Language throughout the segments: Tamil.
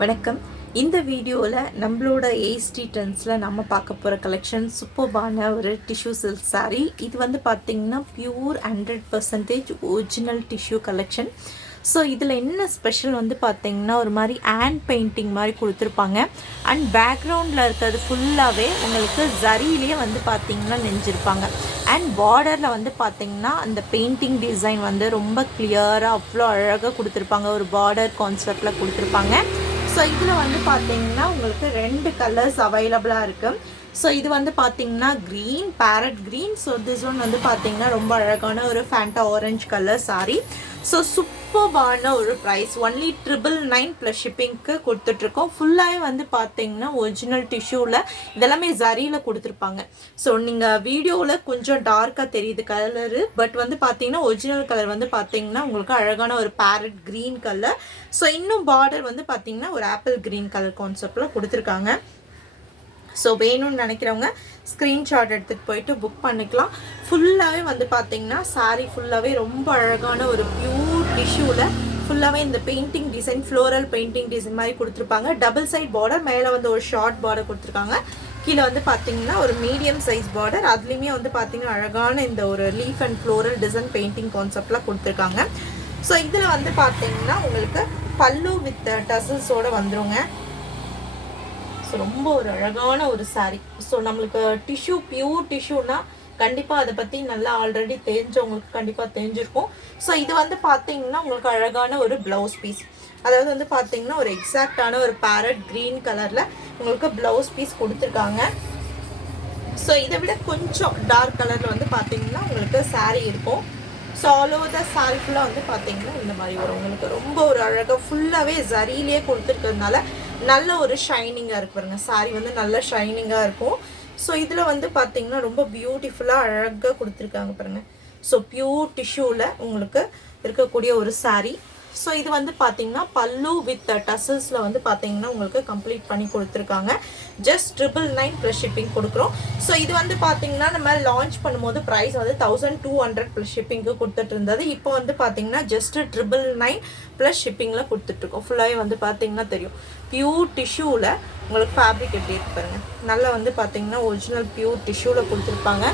வணக்கம். இந்த வீடியோவில் நம்மளோட ஏஸ்டி ட்ரெண்ட்ஸில் நம்ம பார்க்க போகிற கலெக்ஷன் சூப்பர்பான ஒரு டிஷ்யூ சில்க் சாரீ. இது வந்து பார்த்திங்கன்னா pure 100% original tissue collection. So இதில் என்ன ஸ்பெஷல் வந்து பார்த்திங்கன்னா ஒரு மாதிரி ஹேண்ட் பெயிண்டிங் மாதிரி கொடுத்துருப்பாங்க. அண்ட் பேக்ரவுண்டில் இருக்கிறது ஃபுல்லாகவே உங்களுக்கு ஜரியிலே வந்து பார்த்திங்கன்னா நெஞ்சிருப்பாங்க. அண்ட் பார்டரில் வந்து பார்த்திங்கன்னா அந்த பெயிண்டிங் டிசைன் வந்து ரொம்ப கிளியராக அவ்வளோ அழகாக கொடுத்துருப்பாங்க. ஒரு பார்டர் கான்செப்டில் கொடுத்துருப்பாங்க. ஸோ இதில் வந்து பார்த்தீங்கன்னா உங்களுக்கு 2 கலர்ஸ் அவைலபிளாக இருக்குது. ஸோ இது வந்து பார்த்தீங்கன்னா green, parrot green. So this one வந்து பார்த்தீங்கன்னா ரொம்ப அழகான ஒரு Fanta orange colour sari. So சூப்பர்பான ஒரு ப்ரைஸ், ஒன்லி 999 ப்ளஸ் ஷிப்பிங்க்கு கொடுத்துட்ருக்கோம். ஃபுல்லாகவே வந்து பார்த்தீங்கன்னா ஒரிஜினல் டிஷ்யூவில் இதெல்லாமே ஜரியில் கொடுத்துருப்பாங்க. ஸோ நீங்கள் வீடியோவில் கொஞ்சம் டார்க்காக தெரியுது கலரு, பட் வந்து பார்த்தீங்கன்னா ஒரிஜினல் கலர் வந்து பார்த்தீங்கன்னா உங்களுக்கு அழகான ஒரு பேரட் க்ரீன் கலர். ஸோ இன்னும் பார்டர் வந்து பார்த்தீங்கன்னா ஒரு ஆப்பிள் க்ரீன் கலர் கான்செப்டில் கொடுத்துருக்காங்க. ஸோ வேணும்னு நினைக்கிறவங்க ஸ்க்ரீன்ஷாட் எடுத்துகிட்டு போயிட்டு புக் பண்ணிக்கலாம். ஃபுல்லாகவே வந்து பார்த்தீங்கன்னா சாரீ ஃபுல்லாகவே ரொம்ப அழகான ஒரு பியூர் டிஷ்யூவில் ஃபுல்லாகவே இந்த painting design, floral painting design மாதிரி கொடுத்துருப்பாங்க. டபுள் சைட் பார்டர், மேலே வந்து ஒரு ஷார்ட் பார்டர் கொடுத்துருக்காங்க. கீழே வந்து பார்த்தீங்கன்னா ஒரு மீடியம் சைஸ் பார்டர், அதுலேயுமே வந்து பார்த்தீங்கன்னா அழகான இந்த ஒரு leaf and floral design painting கான்செப்டில் கொடுத்துருக்காங்க. ஸோ இதில் வந்து பார்த்தீங்கன்னா உங்களுக்கு பல்லு வித் டசல்ஸோடு வந்துருங்க. ஸோ ரொம்ப ஒரு அழகான ஒரு சாரீ. ஸோ நம்மளுக்கு டிஷ்யூ பியூர் டிஷ்யூனா கண்டிப்பாக அதை பற்றி நல்லா ஆல்ரெடி தெரிஞ்சவங்களுக்கு கண்டிப்பாக தெரிஞ்சிருக்கும். ஸோ இது வந்து பார்த்தீங்கன்னா உங்களுக்கு அழகான ஒரு ப்ளவுஸ் பீஸ், அதாவது வந்து பார்த்தீங்கன்னா ஒரு எக்ஸாக்டான ஒரு பேரட் க்ரீன் கலரில் உங்களுக்கு ப்ளவுஸ் பீஸ் கொடுத்துருக்காங்க. ஸோ இதை விட கொஞ்சம் டார்க் கலரில் வந்து பார்த்தீங்கன்னா உங்களுக்கு சாரீ இருக்கும். So all over the sari ஃபுல்லாக வந்து பார்த்தீங்கன்னா இந்த மாதிரி வரும். உங்களுக்கு ரொம்ப ஒரு அழகாக ஃபுல்லாகவே ஜரியிலே கொடுத்துருக்கிறதுனால நல்ல ஒரு ஷைனிங்காக இருக்கு பாருங்க. சாரீ வந்து நல்ல ஷைனிங்காக இருக்கும். ஸோ இதில் வந்து பார்த்தீங்கன்னா ரொம்ப பியூட்டிஃபுல்லாக அழகாக கொடுத்துருக்காங்க பாருங்கள். ஸோ பியூர் டிஷ்யூவில் உங்களுக்கு இருக்கக்கூடிய ஒரு சாரீ. ஸோ இது வந்து பார்த்தீங்கன்னா பல்லு வித் டசல்ஸில் வந்து பார்த்தீங்கன்னா உங்களுக்கு கம்ப்ளீட் பண்ணி கொடுத்துருக்காங்க. ஜஸ்ட் 999 ப்ளஸ் ஷிப்பிங் கொடுக்குறோம். ஸோ இது வந்து பார்த்தீங்கன்னா நம்ம லான்ச் பண்ணும்போது ப்ரைஸ் வந்து 1200 ப்ளஸ் ஷிப்பிங்க்கு கொடுத்துட்டு இருந்தது. இப்போ வந்து பார்த்தீங்கன்னா ஜஸ்ட் 999 ப்ளஸ் ஷிப்பிங்கில் கொடுத்துட்ருக்கோம். ஃபுல்லாகவே வந்து பார்த்தீங்கன்னா தெரியும் பியூர் டிஷ்யூவில் உங்களுக்கு ஃபேப்ரிக் எப்படி இருக்கு பாருங்கள். நல்லா வந்து பார்த்தீங்கன்னா ஒரிஜினல் பியூர் டிஷ்யூவில் கொடுத்துருப்பாங்க.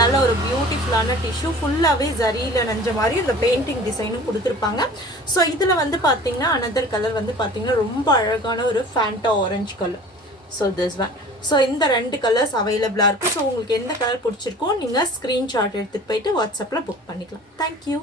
நல்ல ஒரு பியூட்டிஃபுல்லான டிஷ்யூ, ஃபுல்லாகவே ஜரியில் நெஞ்ச மாதிரி இந்த பெயிண்டிங் டிசைனும் கொடுத்துருப்பாங்க. ஸோ இதில் வந்து பார்த்தீங்கன்னா அனதர் கலர் வந்து பார்த்தீங்கன்னா ரொம்ப அழகான ஒரு Fanta orange colour. So this one. So இந்த 2 கலர்ஸ் அவைலபிளாக இருக்குது. ஸோ உங்களுக்கு எந்த கலர் பிடிச்சிருக்கோ நீங்கள் ஸ்க்ரீன்ஷாட் எடுத்துகிட்டு போயிட்டு வாட்ஸ்அப்பில் புக் பண்ணிக்கலாம். தேங்க்யூ.